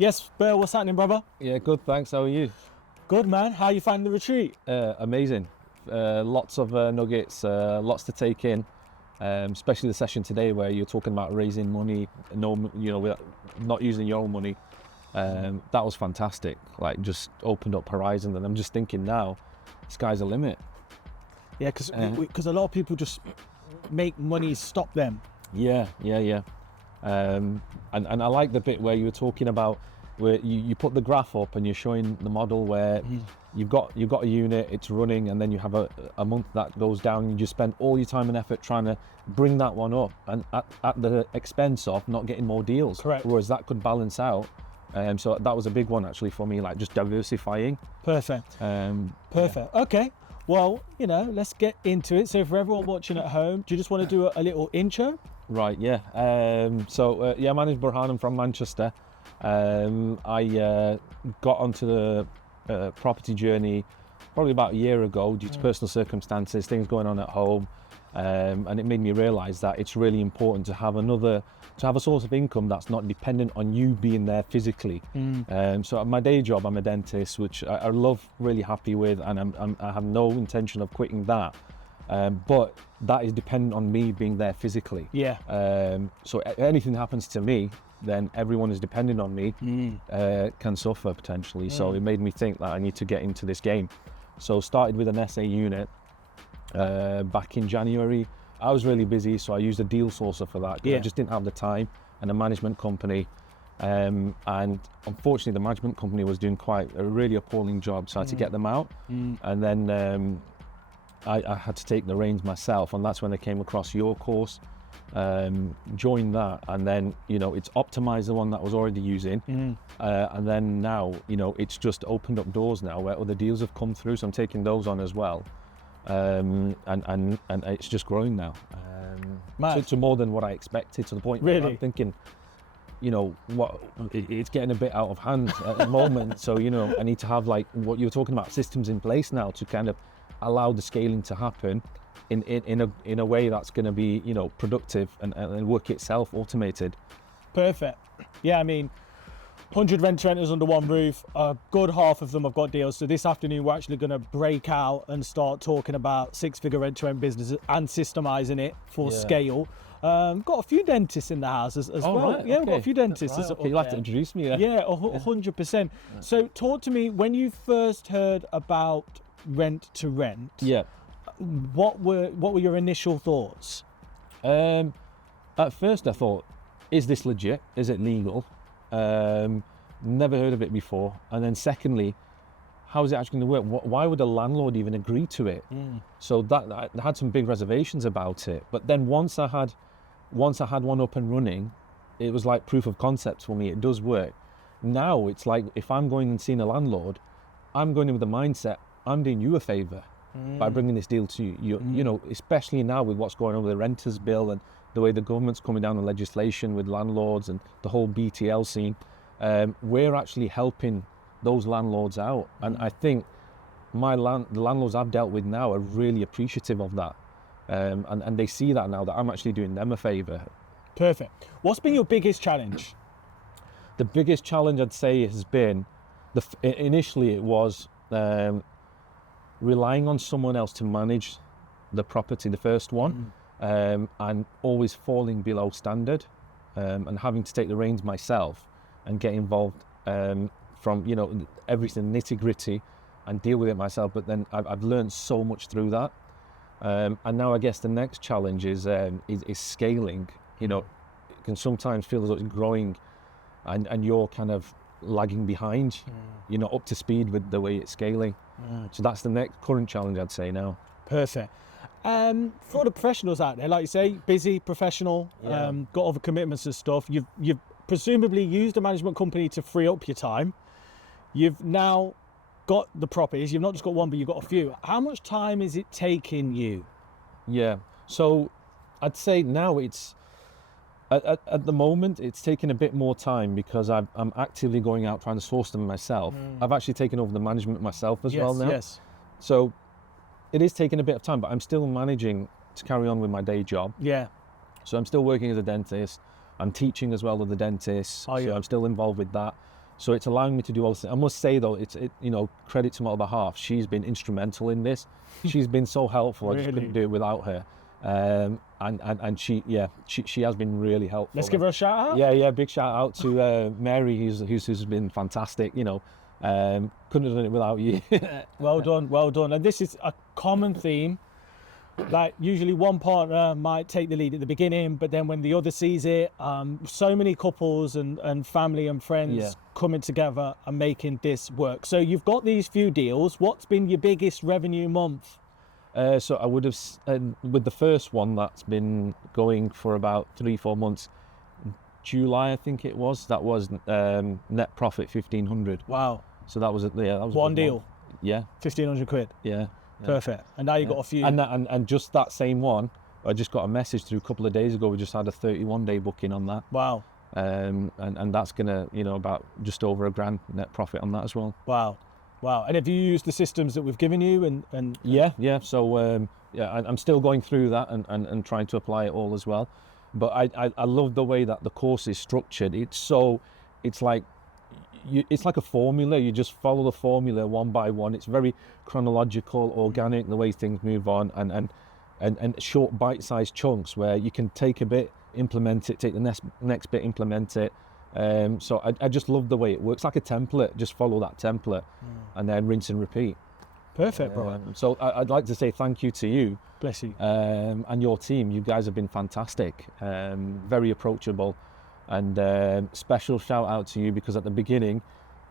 Yes, Burr, what's happening, brother? Yeah, good, thanks. How are you? Good, man. How you finding the retreat? Amazing. Lots of nuggets, lots to take in, especially the session today where you're talking about raising money, without not using your own money. That was fantastic. Like, just opened up horizons, and I'm just thinking now, sky's the limit. Yeah, because a lot of people just make money stop them. Yeah. And I like the bit where you were talking about where you put the graph up and you're showing the model where you've got a unit, it's running, and then you have a month that goes down. You just spend all your time and effort trying to bring that one up, and at the expense of not getting more deals. Correct. Whereas that could balance out. So that was a big one actually for me, like just diversifying. Perfect. Perfect. Yeah. Okay. Well, let's get into it. So for everyone watching at home, do you just want to do a little intro? Right, yeah. My name is Burhan. I'm from Manchester. I got onto the property journey probably about a year ago due to personal circumstances, things going on at home, and it made me realise that it's really important to have a source of income that's not dependent on you being there physically. So at my day job, I'm a dentist, which I love, really happy with, and I have no intention of quitting that. But that is dependent on me being there physically. Yeah. So anything happens to me, then everyone is dependent on me, can suffer potentially. So it made me think that I need to get into this game. So started with an SA unit back in January. I was really busy, so I used a deal sourcer for that. I just didn't have the time, and a management company. And unfortunately, the management company was doing quite a really appalling job, so I had to get them out. And then I had to take the reins myself, and that's when I came across your course, joined that, and then it's optimized the one that I was already using, and then now it's just opened up doors now where other deals have come through, so I'm taking those on as well, and it's just growing now, to more than what I expected, to the point where I'm thinking, it's getting a bit out of hand at the moment. So I need to have, like what you were talking about, systems in place now to kind of allow the scaling to happen in a way that's going to be productive and work itself, automated. Perfect. Yeah, I mean, 100 renters under one roof, a good half of them have got deals. So this afternoon we're actually going to break out and start talking about six-figure rent-to-rent businesses and systemizing it for scale. Got a few dentists in the house as well. Right, yeah, we've got a few dentists. Right, okay. You'll have to introduce me. Yeah, 100%. So talk to me, when you first heard about rent to rent, what were your initial thoughts? At first I thought, is this legit? Is it legal? Never heard of it before. And then secondly, how is it actually going to work? Why would a landlord even agree to it? So that I had some big reservations about it. But then once I had one up and running, it was like proof of concept for me. It does work. Now it's like, if I'm going and seeing a landlord, I'm going in with the mindset, I'm doing you a favour by bringing this deal to you. Especially now with what's going on with the renters bill and the way the government's coming down on legislation with landlords and the whole BTL scene, we're actually helping those landlords out. And I think the landlords I've dealt with now are really appreciative of that. And they see that now, that I'm actually doing them a favour. Perfect. What's been your biggest challenge? The biggest challenge I'd say has been, initially it was relying on someone else to manage the property, the first one, and always falling below standard, and having to take the reins myself and get involved from everything nitty-gritty and deal with it myself. But then I've learned so much through that, and now I guess the next challenge is scaling. It can sometimes feel as though it's growing and you're kind of lagging behind, you're not up to speed with the way it's scaling. So that's the next current challenge, I'd say now. Perfect. For the professionals out there, like you say, busy, professional, got other commitments and stuff, you've presumably used a management company to free up your time. You've now got the properties, you've not just got one, but you've got a few. How much time is it taking you? Yeah, so I'd say now it's, at the moment, it's taking a bit more time because I'm actively going out trying to source them myself. I've actually taken over the management myself as well now. Yes. So it is taking a bit of time, but I'm still managing to carry on with my day job. Yeah. So I'm still working as a dentist. I'm teaching as well with the dentists. So I'm still involved with that. So it's allowing me to do all this. I must say though, credit to my other half. She's been instrumental in this. She's been so helpful. I just couldn't do it without her. And she has been really helpful. Let's give her a shout out. Yeah, big shout out to Mary, who's been fantastic. Couldn't have done it without you. Well done. And this is a common theme. Like usually one partner might take the lead at the beginning, but then when the other sees it, so many couples and family and friends coming together and making this work. So you've got these few deals. What's been your biggest revenue month? So I would have, with the first one that's been going for about 3-4 months, July I think it was, that was net profit 1,500. Wow. So that was one deal. Yeah. 1,500 quid. Yeah. Perfect. And now you've got a few. And just that same one, I just got a message through a couple of days ago. We just had a 31-day booking on that. Wow. And that's gonna, about just over £1,000 net profit on that as well. Wow. And have you used the systems that we've given you? And Yeah. So I'm still going through that and trying to apply it all as well. But I love the way that the course is structured. It's like a formula. You just follow the formula one by one. It's very chronological, organic, the way things move on, and short bite-sized chunks where you can take a bit, implement it, take the next bit, implement it. So I just love the way it works, like a template. Just follow that template and then rinse and repeat. Perfect, bro. So I'd like to say thank you to you. Bless you. And your team. You guys have been fantastic, very approachable. And special shout out to you, because at the beginning,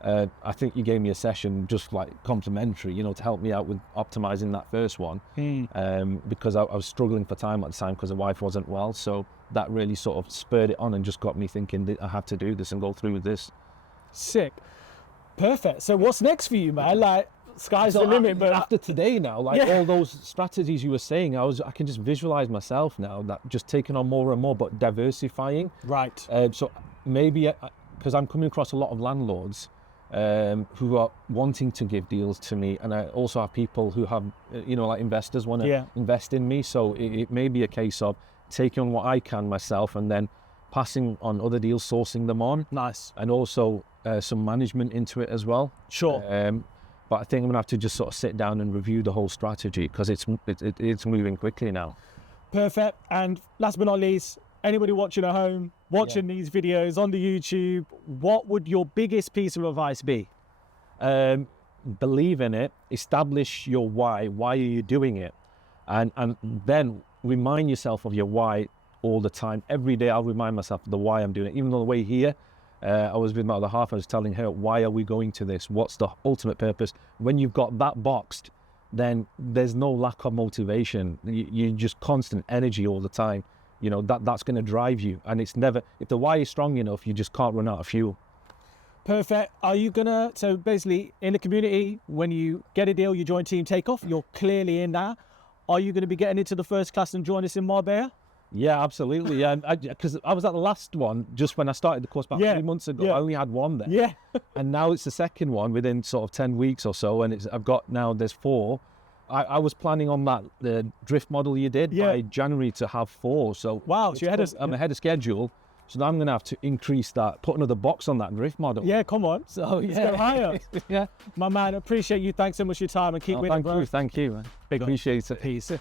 I think you gave me a session just like complimentary, to help me out with optimizing that first one, because I was struggling for time at the time because the wife wasn't well. So that really sort of spurred it on and just got me thinking that I have to do this and go through with this. Sick. Perfect. So what's next for you, man? Like, sky's the limit. But after today now, all those strategies you were saying, I can just visualize myself now that just taking on more and more, but diversifying. Right. So maybe, because I'm coming across a lot of landlords who are wanting to give deals to me, and I also have people who have, like investors want to invest in me. So it may be a case of taking on what I can myself and then passing on other deals, sourcing them on. Nice. And also some management into it as well. Sure. But I think I'm gonna have to just sort of sit down and review the whole strategy, because it's moving quickly now. Perfect. And last but not least, anybody watching at home, watching these videos on the YouTube, what would your biggest piece of advice be? Believe in it, establish your why. Why are you doing it? And then remind yourself of your why all the time. Every day I'll remind myself of the why I'm doing it. Even on the way here, I was with my other half, I was telling her, why are we going to this? What's the ultimate purpose? When you've got that boxed, then there's no lack of motivation. You're just constant energy all the time. That's going to drive you. And it's never, if the why is strong enough, you just can't run out of fuel. Perfect. Are you gonna, so basically in the community, when you get a deal, you join Team Takeoff, you're clearly in there. Are you going to be getting into the first class and join us in Marbella? Yeah, absolutely. Yeah, because I was at the last one just when I started the course about 3 months ago. I only had one there. Yeah. And now it's the second one within sort of 10 weeks or so, and there's 4. I was planning on the drift model you did by January to have 4. So wow, so I'm ahead of schedule. So now I'm going to have to increase that, put another box on that drift model. Yeah, come on. So let's go higher. Yeah. My man, appreciate you. Thanks so much for your time and keep winning, bro. Thank you. Big appreciate it. Peace.